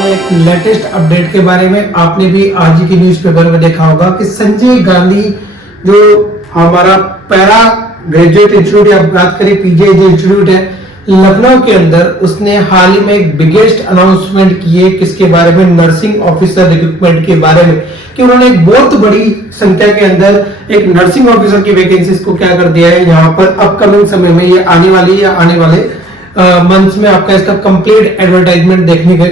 वाले एक latest update के बारे में। आपने भी आज ही की न्यूज़पेपर में देखा होगा कि संजय गांधी जो हमारा पैरा ग्रेजुएट इंस्टीट्यूट या बात करें पीजे जो इंस्टीट्यूट है लखनऊ के अंदर, उसने हाल ही में एक बिगेस्ट अनाउंसमेंट की है किसके बारे में, नर्सिंग ऑफिसर रिक्रूटमेंट के बारे में, कि उन्होंने एक बहुत बड़ी संख्या के अंदर एक नर्सिंग ऑफिसर की वैकेंसीज को क्या कर दिया है यहाँ पर अपकमिंग समय में, ये आने वाली या आने वाले मंथ्स में आपका इसका कंप्लीट एडवर्टाइजमेंट देखने को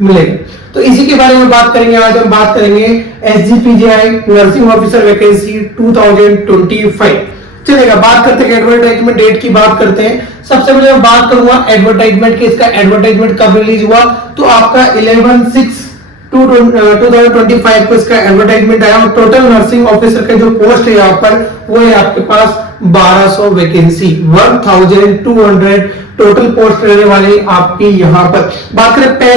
मिलेगा। तो इसी के बारे में बात करेंगे। आज हम बात करेंगे एसजीपीजीआई नर्सिंग ऑफिसर वैकेंसी 2025। चलेगा, बात करते हैं एडवर्टाइजमेंट डेट की बात करते हैं। सबसे पहले मैं बात करूंगा एडवर्टाइजमेंट की। इसका एडवर्टाइजमेंट कब रिलीज हुआ, तो आपका 11/6/2025 को इसका एडवर्टाइजमेंट आया। और टोटल नर्सिंग ऑफिसर का जो पोस्ट है यहाँ पर वो है आपके पास 1200 वैकेंसी, 1200 टोटल पोस्ट रहने वाली आपकी यहाँ पर। बात करें पे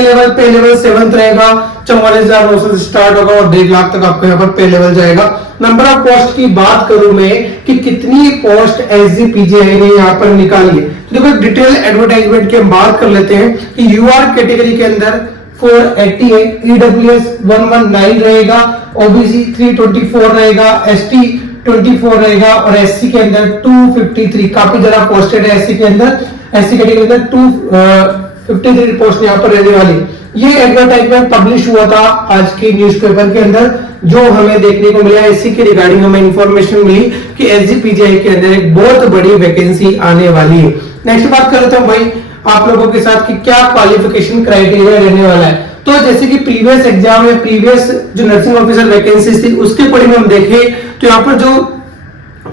लेवल 7th रहेगा, 44,900 से स्टार्ट होगा और 1.5 लाख तक आपका यहाँ पर पे लेवल जाएगा। नंबर ऑफ पोस्ट की बात करूं मैं कि कितनी पोस्ट एसजीपीजीआई ने यहाँ पर निकाली है, तो देखो डिटेल एडवर्टाइजमेंट की हम बात कर लेते हैं कि यूआर कैटेगरी के अंदर 480 है, ईडब्ल्यूएस 119 रहेगा, ओबीसी 324 रहेगा, एसटी 24 रहेगा और एससी के अंदर 253। काफी ज्यादा पोस्टेड है एससी के अंदर, एससी कैटेगरी के अंदर 253 पोस्ट यहाँ पर रहने वाली। ये एडवर्टाइजमेंट पब्लिश हुआ था आज के न्यूज़पेपर के अंदर, जो हमें देखने को मिला। इसी के रिगार्डिंग हमें इंफॉर्मेशन मिली कि एसजीपीजीआई के अंदर एक बहुत बड़ी वैकेंसी आने वाली है। नेक्स्ट बात कर लेता हूं भाई आप लोगों के साथ कि क्या क्वालिफिकेशन क्राइटेरिया रहने वाला है। तो जैसे कि प्रीवियस एग्जाम में प्रीवियस जो नर्सिंग ऑफिसर वैकेंसी थी उसके पढ़ी में हम देखें तो यहाँ पर जो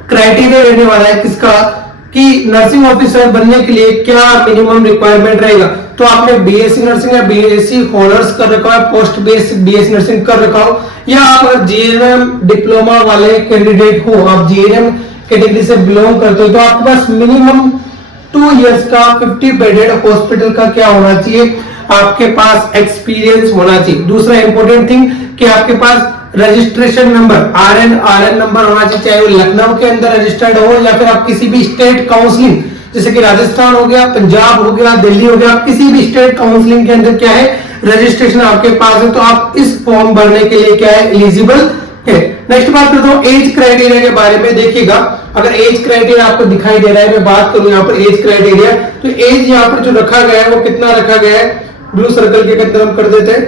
क्राइटेरिया रहने वाला है किसका, कि नर्सिंग ऑफिसर बनने के लिए क्या मिनिमम रिक्वायरमेंट रहेगा। तो आपने बीएससी नर्सिंग या बीएससी ऑनर्स कर रखा है, पोस्ट बेसिक बीएससी नर्सिंग कर रखा हो, या आप अगर जीएनएम डिप्लोमा वाले कैंडिडेट हो, आप जीएनएम कैटेगरी से बिलोंग करते हो, तो आपके पास मिनिमम 2 इयर्स का 50 बेडेड हॉस्पिटल का क्या होना चाहिए, आपके पास एक्सपीरियंस होना चाहिए। दूसरा इंपॉर्टेंट थिंग कि आपके पास रजिस्ट्रेशन नंबर आरएन नंबर होना चाहिए, चाहे वो लखनऊ के अंदर रजिस्टर्ड हो या फिर आप किसी भी स्टेट काउंसलिंग जैसे कि राजस्थान हो गया, पंजाब हो गया, दिल्ली हो गया, आप किसी भी स्टेट काउंसलिंग के अंदर क्या है रजिस्ट्रेशन आपके पास है, तो आप इस फॉर्म भरने के लिए क्या है एलिजिबल है। नेक्स्ट बात करता हूं एज क्राइटेरिया के बारे में। देखिएगा अगर एज क्राइटेरिया आपको दिखाई दे रहा है, मैं बात करूं यहाँ पर एज क्राइटेरिया, तो एज यहाँ पर जो रखा गया है वो कितना रखा गया है, ब्लू सर्कल के अंदर हम कर देते हैं।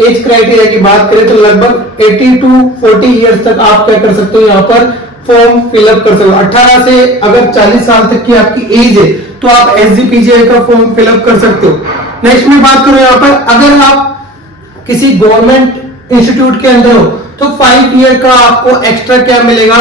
एज क्राइटेरिया की बात करें तो लगभग 80 to 40 इयर्स तक आप क्या कर सकते हो यहाँ पर फॉर्म फिलअप कर सकते हो। 18 से अगर 40 साल तक की आपकी एज है तो आप एसजीपीजीआई का फॉर्म फिलअप कर सकते हो। नेक्स्ट में बात करूं यहाँ पर अगर आप किसी गवर्नमेंट इंस्टीट्यूट के अंदर हो तो 5 ईयर का आपको एक्स्ट्रा क्या मिलेगा,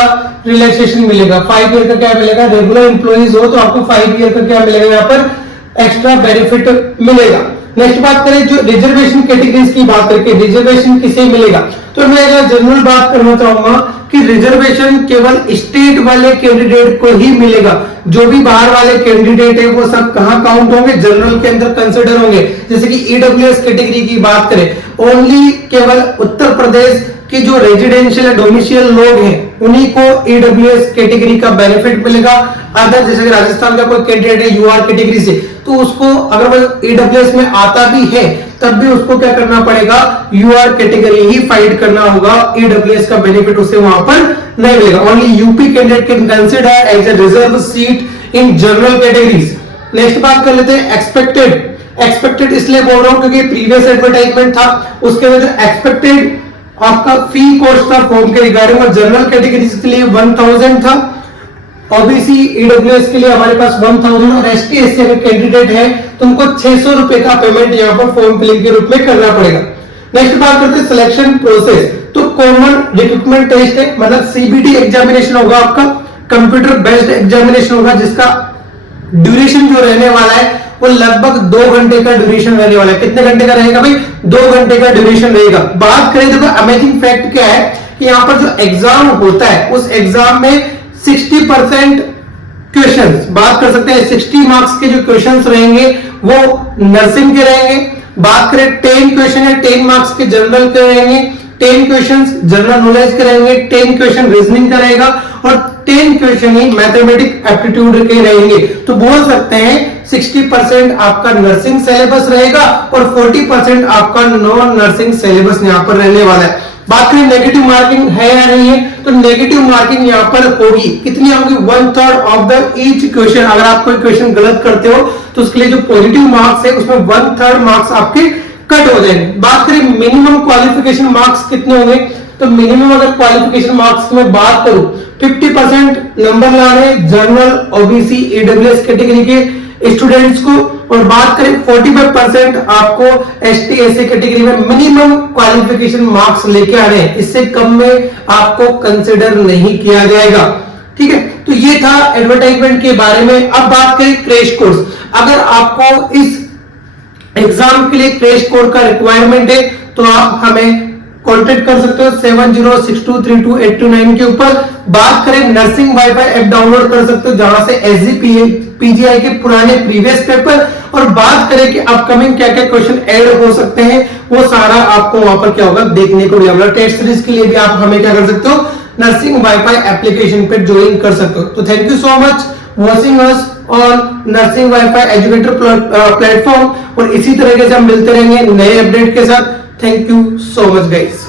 रिलैक्सेशन मिलेगा। 5 ईयर का क्या मिलेगा, रेगुलर एम्प्लॉइज हो तो आपको 5 ईयर का क्या मिलेगा यहाँ पर एक्स्ट्रा बेनिफिट मिलेगा। नेक्स्ट बात करें जो रिजर्वेशन कैटेगरीज की बात करके रिजर्वेशन किसे मिलेगा, तो मैं अगर जनरल बात करना चाहूंगा कि रिजर्वेशन केवल स्टेट वाले कैंडिडेट को ही मिलेगा। जो भी बाहर वाले कैंडिडेट है वो सब कहां काउंट होंगे, जनरल के अंदर कंसिडर होंगे। जैसे कि ईडब्ल्यूएस कैटेगरी की बात करें, ओनली केवल उत्तर प्रदेश के जो रेजिडेंशियल या डोमिशियल लोग हैं उन्हीं को ईडब्ल्यूएस कैटेगरी का बेनिफिट मिलेगा। अदर जैसे कि राजस्थान का कोई कैंडिडेट है यूआर कैटेगरी से, तो उसको अगर वो ईडब्ल्यूएस में आता भी है तब भी उसको क्या करना पड़ेगा, यूआर कैटेगरी ही फाइट करना होगा, ईडब्ल्यूएस का बेनिफिट उसे वहां पर नहीं मिलेगा। Only UP candidate can consider as a reserve seat in general categories. Next बात कर लेते हैं एक्सपेक्टेड इसलिए बोल रहा हूं क्योंकि प्रीवियस एडवर्टाइजमेंट था उसके अंदर जो एक्सपेक्टेड आपका फी कोस्ट था फॉर्म के रिगार्डिंग और जनरल कैटेगरीज के लिए 1000 था, ओबीसी ईडब्ल्यूएस के लिए हमारे पास 1000 और एसटी एससी अगर कैंडिडेट है तो उनको 600 रुपए का पेमेंट यहाँ पर फॉर्म फिलिंग के रूप में करना पड़ेगा। नेक्स्ट बात करते हैं सिलेक्शन प्रोसेस। तो कॉमन रिक्रूटमेंट टेस्ट है, मतलब सीबीटी एग्जामिनेशन होगा, आपका कंप्यूटर बेस्ड एग्जामिनेशन होगा जिसका ड्यूरेशन जो रहने वाला है वो लगभग 2 घंटे का ड्यूरेशन रहने वाला है। कितने घंटे का रहेगा भाई, 2 घंटे का ड्यूरेशन रहेगा। बात करें देखो अमेजिंग फैक्ट क्या है कि यहाँ पर जो एग्जाम होता है उस एग्जाम में 60% क्वेश्चंस बात कर सकते हैं, 60 मार्क्स के जो क्वेश्चंस रहेंगे वो नर्सिंग के रहेंगे। बात करें 10 क्वेश्चन है 10 मार्क्स के जनरल के रहेंगे, 10 क्वेश्चंस जनरल नॉलेज के रहेंगे, 10 क्वेश्चन रीजनिंग का रहेगा और 10 क्वेश्चन ही मैथमेटिक एप्टीट्यूड के रहेंगे। तो बोल सकते हैं 60% आपका नर्सिंग सिलेबस रहेगा और 40% आपका नॉन नर्सिंग सिलेबस यहाँ पर रहने वाला है। बात करें नेगेटिव मार्किंग है या नहीं है, तो नेगेटिव मार्किंग यहाँ पर होगी। कितनी होगी? 1/3 ऑफ द ईच क्वेश्चन। अगर आप कोई क्वेश्चन गलत करते हो तो उसके लिए जो पॉजिटिव मार्क्स है उसमें 1/3 मार्क्स आपके कट हो जाएंगे। बात करें मिनिमम क्वालिफिकेशन मार्क्स कितने होंगे, तो मिनिमम अगर क्वालिफिकेशन मार्क्स की मैं बात करूं 50% नंबर लाने जनरल, ओबीसी, ईडब्ल्यूएस कैटेगरी के स्टूडेंट्स को, और बात करें 45% आपको एसटी एससी कैटेगरी में मिनिमम क्वालिफिकेशन मार्क्स लेके आ रहे हैं। इससे कम में आपको कंसिडर नहीं किया जाएगा। ठीक है, तो ये था एडवर्टाइजमेंट के बारे में। अब बात करें क्रैश कोर्स। अगर आपको इस एग्जाम के लिए क्रैश कोर्स का रिक्वायरमेंट है तो आप हमें कॉन्टेक्ट कर सकते हो 7062328229 के ऊपर। बात करें नर्सिंग वाईफाई ऐप डाउनलोड कर सकते हो जहां से एसजीपीजीआई के पुराने प्रीवियस पेपर, और बात करें कि अपकमिंग क्या क्या क्वेश्चन ऐड हो सकते हैं वो सारा आपको वहां पर क्या होगा देखने को मिलेगा। टेस्ट सीरीज के लिए भी आप हमें क्या कर सकते हो, नर्सिंग वाईफाई एप्लीकेशन पे ज्वाइन कर सकते हो। तो thank you so much watching us on nursing wifi educator platform, और इसी तरीके से हम मिलते रहेंगे नए अपडेट के साथ। Thank you so much guys.